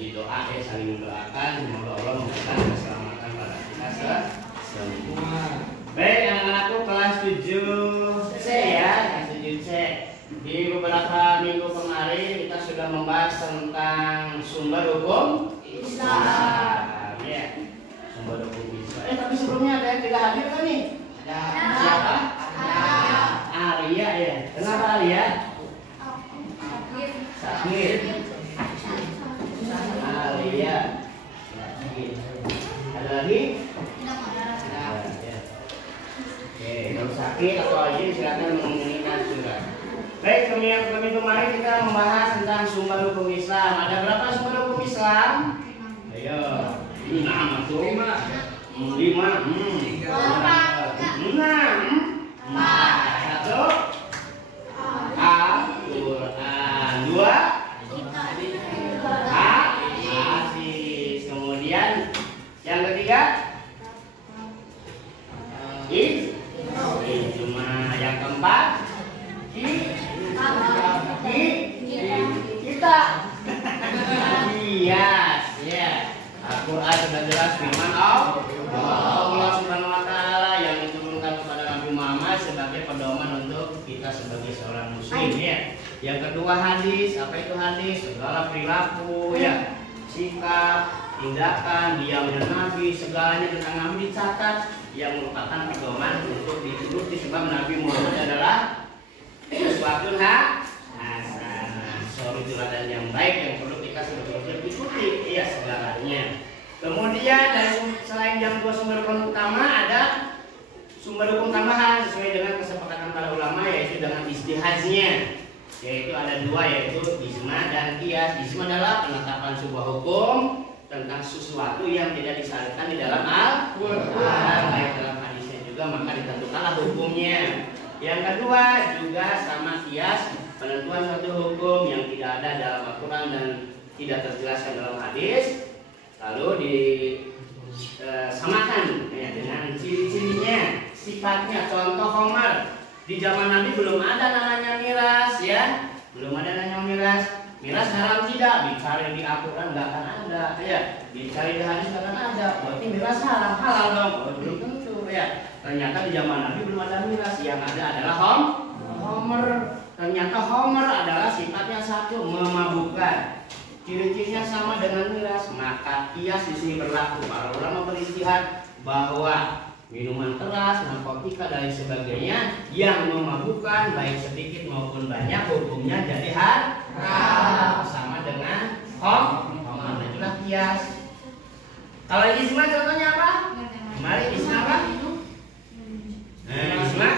jadi doa saling mendoakan semoga Allah memberikan keselamatan pada kita semua. Baik, anak-anakku kelas 7C ya, kelas 7C. Di beberapa minggu kemarin kita sudah membahas tentang sumber hukum Islam. Ya, sumber hukum Islam. Tapi sebelumnya ada yang tidak hadir kan nih? Ada. Siapa? Ada. Alia ya. Kenapa Alia? Sakit. Alia. Sakit. Ada lagi? Oke, kalau sakit atau aja silakan menginginkan surat. Baik, minggu kemarin kita membahas tentang sumber hukum Islam. Ada berapa sumber hukum Islam? Ayo, 5 atau 5? 5, 6, 1, Al-Quran, 2, hadis. Kemudian yang ketiga, ijma. Yang keempat, kita kias ya. Al-Quran sudah jelas firman Allah Subhanahu wa taala yang diturunkan kepada Nabi Muhammad sebagai pedoman untuk kita sebagai seorang muslim ya. Yang kedua hadis, apa itu hadis? Segala perilaku ya, sikap, tindakan, diamnya Nabi, segalanya tentang Nabi dicatat yang merupakan pedoman untuk diikuti sebab Nabi Muhammad adalah uswatun hasanah, suri teladan yang baik yang perlu kita sebagai ikuti ya segalanya. Kemudian dari selain yang dua sumber hukum utama ada sumber hukum tambahan sesuai dengan kesepakatan para ulama yaitu dengan istihadnya, yaitu ada dua yaitu ijma dan qiyas. Ijma adalah penetapan sebuah hukum tentang sesuatu yang tidak disyaratkan di dalam Al-Quran, baik dalam hadisnya juga maka ditentukanlah hukumnya. Yang kedua juga sama qiyas, penentuan suatu hukum yang tidak ada dalam Al-Quran dan tidak terjelaskan dalam hadis lalu disamakan ya, dengan ciri-cirinya, sifatnya. Contoh homer, di zaman Nabi belum ada namanya miras ya, belum ada namanya miras. Miras haram tidak, dicari di Al-Quran nggak akan ada ya, dicari di hadis nggak akan ada, berarti miras haram, halal dong. Belum tentu ya. Ternyata di zaman Nabi belum ada miras, yang ada adalah homer. Ternyata homer adalah sifatnya satu, memabukkan. Ciri-cirinya sama dengan miras, maka qiyas di sini berlaku. Para ulama beristihad bahwa minuman keras, narkotika dan sebagainya yang memabukkan baik sedikit maupun banyak hukumnya jadi haram, sama dengan homer. Itulah qiyas. Kalau ijma contohnya apa? Mari ijma apa? Ijma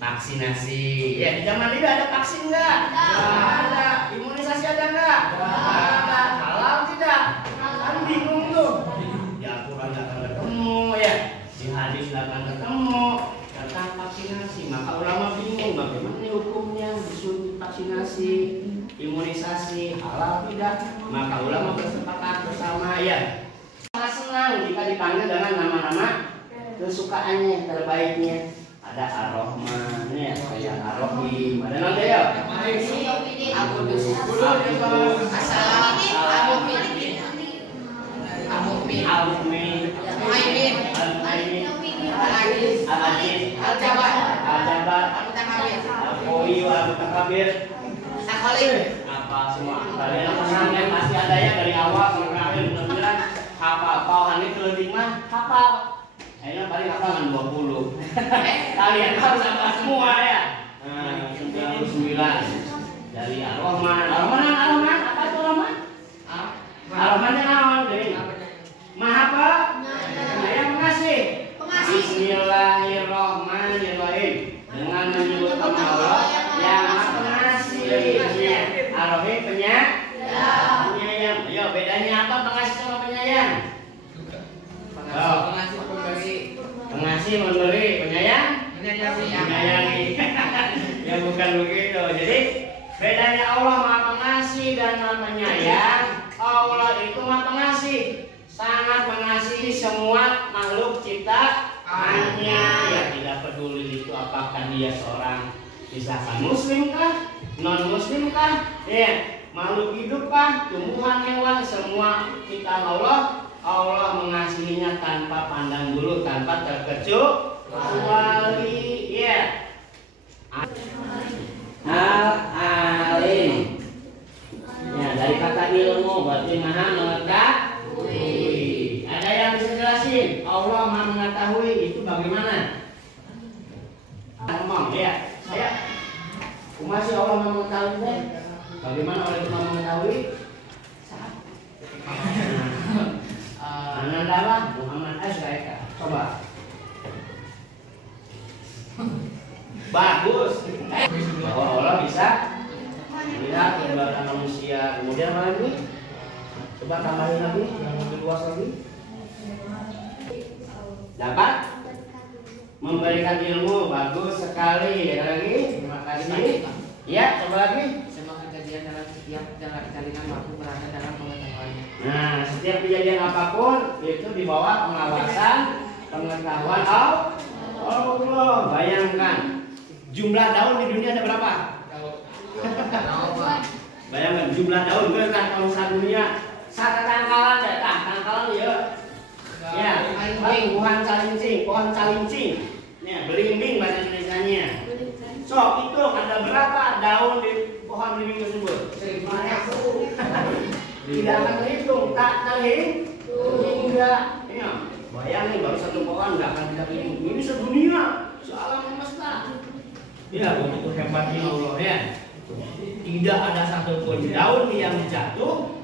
vaksinasi. Ya, di zaman ini ada vaksin enggak? Ada. Imunisasi ada enggak? Ada. Halal tidak? Kan bingung tuh. Di Al-Quran enggak akan ketemu ya. Di hadis enggak akan ketemu tentang vaksinasi. Maka ulama bingung bagaimana nih hukumnya disuntik vaksinasi, imunisasi, halal tidak? Maka ulama bersepakat bersama ya. Sangat senang jika dipanggil dengan nama-nama kesukaannya, terbaiknya. Ada Ar-Rahman ya, kayak Ar-Rahim. Ada nama ya? Al-Mu'min, Al-Aziz, Al-Jabar, Al-Qawi, Al-Mutakabir. Apa semua? Kalian pesan kan pasti ada ya dari awal sampai akhir. Mudah-mudahan hafal. Pauhan itu lebih mah hafal. Ayo paling hafal kan 20. Kalian harus hafal semua ya. 99 dari Ar-Rahman. Ar-Rahman apa itu Ar-Rahman? Ar-Rahman yang naon dari Maha apa? Yang mengasih. Bismillahirrahmanirrahim. Dengan menyebut nama Allah yang Maha Pengasih. Ar-Rahim penyayang. Ayo bedanya apa pengasih sama penyayang? Pengasih memberi, penyayang menyayangi. Ya bukan begitu. Jadi bedanya Allah Maha Pengasih dan Maha Penyayang. Allah itu Maha Pengasih, sangat mengasihi semua makhluk ciptaannya. Ya tidak peduli itu apakah dia seorang misalkan muslim kah, non muslim kah, ya makhluk hidup kah, tumbuhan, hewan, semua ciptaan Allah. Allah mengasihinya tanpa pandang bulu, tanpa terkecuali. Ya. Al-alim. Ya, dari kata ilmu berarti maha mengetahui. Ada yang bisa jelasin? Allah maha mengetahui itu bagaimana? Ngomong ya, saya. Masih Allah maha mengetahui. Bagaimana Allah maha mengetahui? Ananda Muhammad Asyaika. Coba. Bagus. Bahwa Allah bisa melihat perbuatan manusia. Kemudian apa lagi? Coba tambahin lagi, yang lebih luas lagi. Dapat memberikan ilmu. Bagus sekali. Ada lagi? Terima kasih. Ya, coba lagi. Semua kejadian dalam setiap jaringan waktu berada dalam pengetahuannya. Nah, setiap kejadian apapun itu di bawah pengawasan pengetahuan Allah. Bayangkan jumlah daun di dunia ada berapa? Bayangkan jumlah daun kan kawasan dunia. Satu tangkalan datang, tangkalan ya. Ya, tumbuhan calincing, pohon calincing. Ya, belimbing bahasa Indonesianya. Sok itu ada berapa daun di pohon belimbing tersebut? 1.000. Tidak akan terhitung, tak terhingga. Ya, bayangin baru satu pohon nggak akan bisa terhitung. Ini sedunia, sealam semesta. Ya, begitu hebatnya Allah ya. Tidak ada satupun daun yang jatuh